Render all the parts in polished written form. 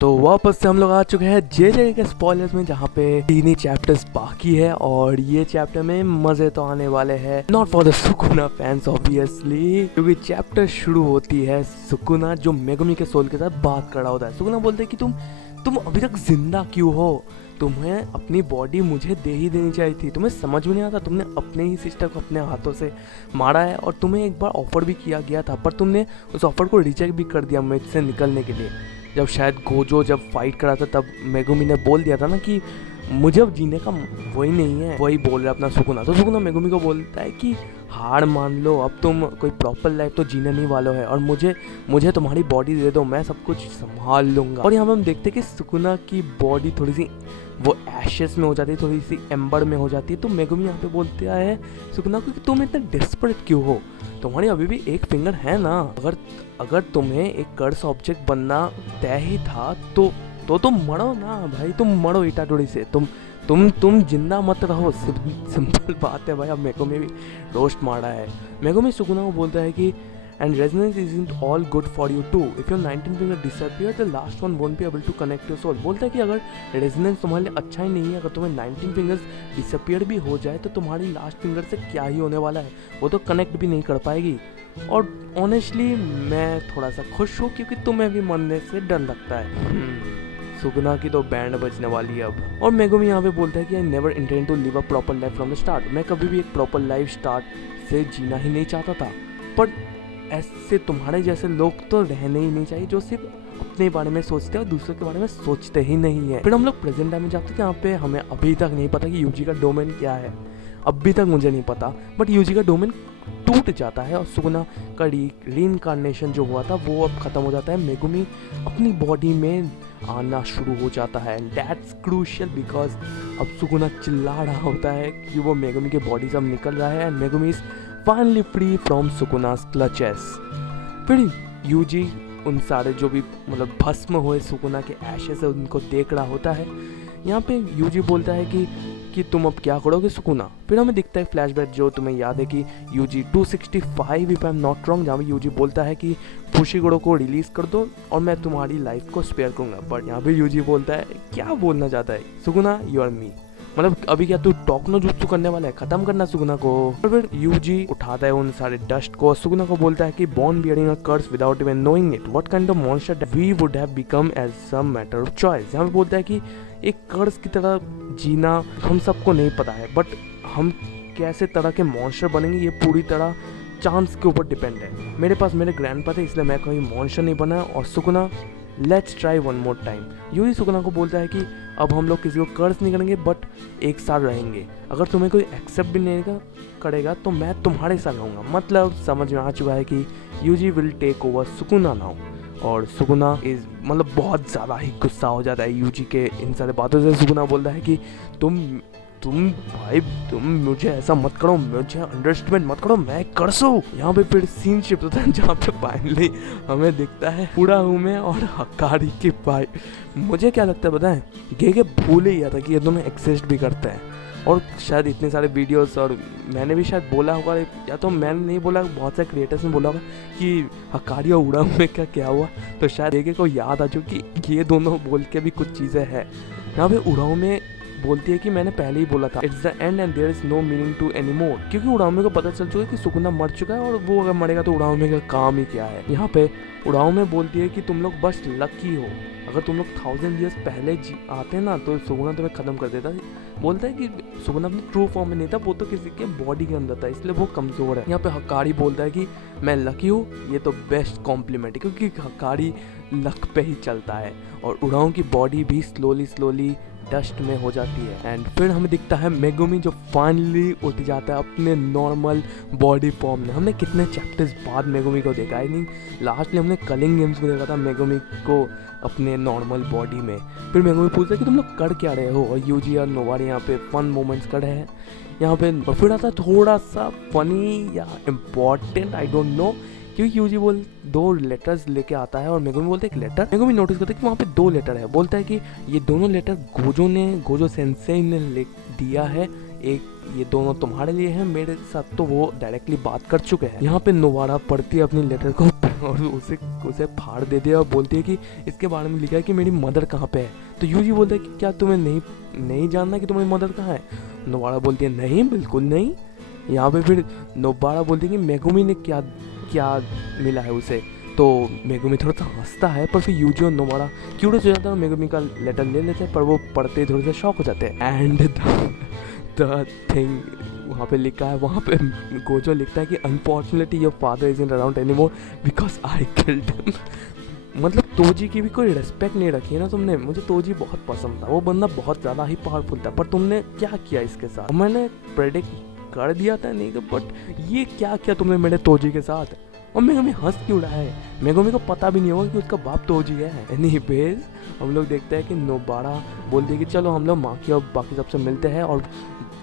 तो वापस से हम लोग आ चुके हैं जे के स्पॉयलर्स में, जहाँ पे 3 ही चैप्टर्स बाकी है और ये चैप्टर में मजे तो आने वाले हैं। Not for the Sukuna fans obviously, क्योंकि चैप्टर शुरू होती है सुकुना जो मेगुमी के सोल के साथ बात कर रहा होता है। सुकुना बोलते है कि तुम अभी तक जिंदा क्यों हो, तुम्हें अपनी बॉडी मुझे दे ही देनी चाहिए थी। तुम्हें समझ में नहीं आता, तुमने अपने ही सिस्टर को अपने हाथों से मारा है और तुम्हें एक बार ऑफर भी किया गया था, पर तुमने उस ऑफर को रिजेक्ट भी कर दिया मुझसे निकलने के लिए। जब शायद गोजो जब फाइट करा था तब मेगुमी ने बोल दिया था ना कि मुझे अब जीने का वही नहीं है, वही बोल रहा है अपना सुकुना। तो सुकुना मेगुमी को बोलता है कि हार मान लो, अब तुम कोई प्रॉपर लाइफ तो जीने नहीं वालों है और मुझे तुम्हारी बॉडी दे दो, मैं सब कुछ संभाल लूँगा। और यहाँ पे हम देखते हैं कि सुकुना की बॉडी थोड़ी सी वो एशेस में हो जाती है, थोड़ी सी एम्बर में हो जाती है। तो मेगुमी यहाँ पे बोलते है सुकुना को कि तुम इतना डेस्परेट क्यों हो, तुम्हारी अभी भी एक फिंगर है ना। अगर तुम्हें एक कर्स ऑब्जेक्ट बनना तय ही था तो तुम मरो ना भाई, तुम मरो इटाडोरी से, तुम जिंदा मत रहो। सिंपल बात है भाई। अब मेगुमी भी रोस्ट मारा है। मेगुमी सुकुना को बोलता है कि and resonance isn't all good for you too. If your 19 finger disappear, the last one won't be able to connect your soul. बोलता है कि अगर रेजोनेंस तुम्हारे लिए अच्छा ही नहीं है, अगर तुम्हें 19 फिंगर्स डिसअपियर भी हो जाए तो तुम्हारी लास्ट फिंगर से क्या ही होने वाला है, वो तो कनेक्ट भी नहीं कर पाएगी। और ऑनेस्टली मैं थोड़ा सा खुश हूँ क्योंकि तुम्हें भी मरने से डर लगता है। सुकुना की तो बैंड बजने वाली है अब। और मेगुमी यहाँ पे बोलता है कि I never intend to live a proper life from the start. मैं कभी भी एक प्रॉपर लाइफ स्टार्ट से जीना ही नहीं चाहता था, पर ऐसे तुम्हारे जैसे लोग तो रहने ही नहीं चाहिए जो सिर्फ अपने बारे में सोचते हैं और दूसरों के बारे में सोचते ही नहीं है। फिर हम लोग प्रेजेंट टाइम में जाते हैं जहाँ पे हमें अभी तक नहीं पता कि यूजी का डोमेन क्या है। अभी तक मुझे नहीं पता, बट यूजी का डोमेन टूट जाता है और सुकुना का रीइंकार्नेशन जो हुआ था वो अब खत्म हो जाता है। मेगुमी अपनी बॉडी में आना शुरू हो जाता है एंड दैट्स क्रूशियल बिकॉज अब सुकुना चिल्ला रहा होता है कि वो मेगुमी के बॉडी से अब निकल रहा है and Megumi is finally free from Sukuna's clutches. फिर यूजी उन सारे जो भी मतलब भस्म हुए सुकुना के एशेस है उनको देख रहा होता है। यहाँ पे यूजी बोलता है कि तुम अब क्या करोगे सुकुना। फिर हमें दिखता है फ्लैशबैक जो तुम्हें याद है कि Yuji 265 if I am not wrong, जहाँ पे यूजी बोलता है कि फुशिगोरो को रिलीज कर दो और मैं तुम्हारी लाइफ को स्पेयर करूँगा। बट यहाँ पे यूजी बोलता है, क्या बोलना चाहता है सुकुना, यू आर मी, मतलब अभी क्या तू टॉक नो जुत्सु करने वाला है, खत्म करना सुकुना को। और फिर यूजी उठाता है उन सारे डस्ट को, सुकुना को बोलता है कि born bearing a curse without even knowing it, what kind of monster we would have become as some matter of choice. यहाँ पे बोलता है कि एक कर्स की तरह जीना हम सबको नहीं पता है, बट हम कैसे तरह के मॉन्स्टर बनेंगे ये पूरी तरह चांस के ऊपर डिपेंड है। मेरे पास मेरे ग्रैंडपा थे इसलिए मैं कोई मॉन्स्टर नहीं बना। और Sukuna let's try one more time. Yuji Sukuna को बोलता है कि अब हम लोग किसी को कर्ज नहीं करेंगे बट एक साथ रहेंगे। अगर तुम्हें कोई एक्सेप्ट भी नहीं करेगा तो मैं तुम्हारे साथ रहूँगा। मतलब समझ में आ चुका है कि Yuji will take over Sukuna now. और सुकुना इज मतलब बहुत ज़्यादा ही गुस्सा हो जाता है यूजी के इन सारे बातों से। सुकुना बोलता है कि तुम भाई तुम मुझे ऐसा मत करो, मुझे अंडरस्टिमेट मत करो, मैं कर्सो। यहाँ पे फिर सीन शिफ्ट होता है जहाँ पे फाइनली हमें दिखता है उड़ाउमे और हकारी के भाई। मुझे क्या लगता है बताएं, गेगे भूल ही गया था कि ये दोनों एक्सिस्ट भी करते हैं। और शायद इतने सारे वीडियोस और मैंने भी शायद बोला होगा, या तो मैंने नहीं बोला, बहुत सारे क्रिएटर्स ने बोला होगा कि हकारी और उड़ाउमे का क्या हुआ, तो शायद गेगे को याद आ चुकी कि ये दोनों बोल के भी कुछ चीज़ें हैं। यहाँ पे उड़ाउमे बोलती है कि मैंने पहले ही बोला था it's the end and there is no meaning to any more, क्योंकि उड़ाउमे को पता चल चुका है कि सुकुना मर चुका है और वो अगर मरेगा तो उड़ाउमे का काम ही क्या है। यहाँ पे उड़ाउमे बोलती है कि तुम लोग बस लकी हो, अगर तुम लोग 1000 ईयर्स पहले आते ना तो सुकुना तुम्हें खत्म कर देता। बोलता है कि सुकुना अपने ट्रू फॉर्म में नहीं था, वो तो किसी के बॉडी के अंदर था इसलिए वो कमज़ोर है। यहाँ पे हकारी बोलता है कि मैं लकी हूँ, ये तो बेस्ट कॉम्प्लीमेंट है क्योंकि हकारी लक पे ही चलता है। और उड़ाऊ की बॉडी भी स्लोली डस्ट में हो जाती है। एंड फिर हमें दिखता है मेगुमी जो फाइनली उठ जाता है अपने नॉर्मल बॉडी फॉर्म में। हमने कितने चैप्टर्स बाद मेगुमी को देखा है, नहीं लास्टली हमने कलिंग गेम्स को देखा था मेगुमी को अपने नॉर्मल बॉडी में। फिर मेगुमी पूछता है कि तुम लोग कर क्या रहे हो, और यूजी और नोवारी यहाँ पे फन मोमेंट्स कर रहे हैं यहाँ पे। और फिर आता है थोड़ा सा फनी या इम्पॉर्टेंट, आई डोंट नो, क्योंकि यूजी बोल 2 लेटर्स लेके आता है और मेगुमी बोलते हैं एक लेटर। मेगुमी नोटिस करते हैं कि वहाँ पे 2 लेटर है। बोलता है कि ये दोनों लेटर गोजो सेंसेई ने दिया है एक ये दोनों तुम्हारे लिए हैं, मेरे साथ तो वो डायरेक्टली बात कर चुके हैं। यहाँ पे नोबारा पढ़ती है अपनी लेटर को और उसे फाड़ देती है और बोलती है कि इसके बारे में लिखा है कि मेरी मदर कहाँ पे है। तो यूजी बोलता है कि क्या तुम्हें नहीं जानना कि तुम्हारी मदर कहाँ है। नोबारा बोलती है नहीं, बिल्कुल नहीं। यहाँ पे फिर नोबारा बोलती है कि मेगुमी ने क्या मिला है उसे। तो मेगुमी थोड़ा सा हंसता है, पर फिर यूजी और नोबारा क्यूरियस हो जाता है और मेगुमी का लेटर ले लेते हैं, पर वो पढ़ते थोड़े से शॉक हो जाते हैं। एंड द थिंग वहाँ पे लिखा है, वहाँ पे गोजो लिखता है कि unfortunately your father is in around anymore because I killed him. मतलब तोजी की भी कोई रिस्पेक्ट नहीं रखी है ना तुमने। मुझे तोजी बहुत पसंद था, वो बंदा बहुत ज़्यादा ही पावरफुल था, पर तुमने क्या किया इसके साथ। मैंने प्रेडिक्ट कर दिया था नहीं तो, बट ये क्या किया तुमने मेरे तोजी के साथ। और मेगुमी हंस क्यों रहा है, मेगुमी को पता भी नहीं होगा कि उसका बाप तोजी है। एनीवेज हम लोग देखते हैं कि नोबारा बोलती है कि चलो हम लोग माकी और बाकी सबसे मिलते हैं, और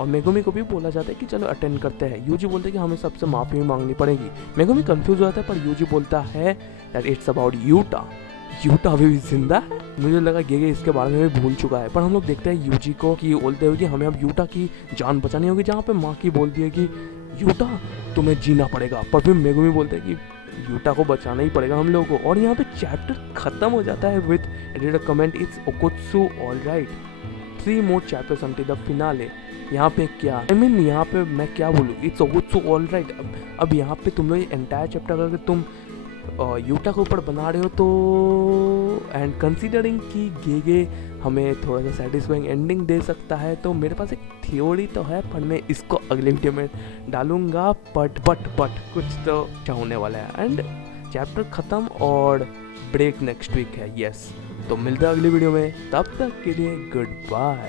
मेगुमी को भी बोला जाता है कि चलो अटेंड करते हैं। यूजी बोलते हैं कि हमें सबसे माफ़ी मांगनी पड़ेगी। मेगुमी कंफ्यूज हो जाता है, पर यूजी बोलता है that it's about Utah. Utah अभी भी जिंदा है। मुझे लगा गेगे इसके बारे में भी भूल चुका है, पर हम लोग देखते हैं यूजी को कि बोलते हुए कि हमें अब यूटा की जान बचानी होगी, जहाँ पे माकी बोलती है कि यूटा तुम्हें जीना पड़ेगा। पर फिर मेगुमी बोलते हैं कि यूटा को बचाना ही पड़ेगा हम लोगों को। और यहाँ पे चैप्टर खत्म हो जाता है with editor comment it's Okkotsu alright, 3 more chapters until the finale। यहाँ पे क्या यहाँ पे मैं क्या बोलूँ, इट्स ओकोत्सु ऑलराइट। अब यहाँ पे तुम लोग ये एंटायर चैप्टर अगर तुम यूटा के ऊपर बना रहे हो तो, एंड कंसीडरिंग कि गेगे हमें थोड़ा सा सेटिस्फाइंग एंडिंग दे सकता है, तो मेरे पास एक थ्योरी तो है, पर मैं इसको अगले वीडियो में डालूंगा। बट कुछ तो क्या होने वाला है। एंड चैप्टर ख़त्म और ब्रेक नेक्स्ट वीक है। यस, तो मिलते हैं अगली वीडियो में, तब तक के लिए गुड बाय।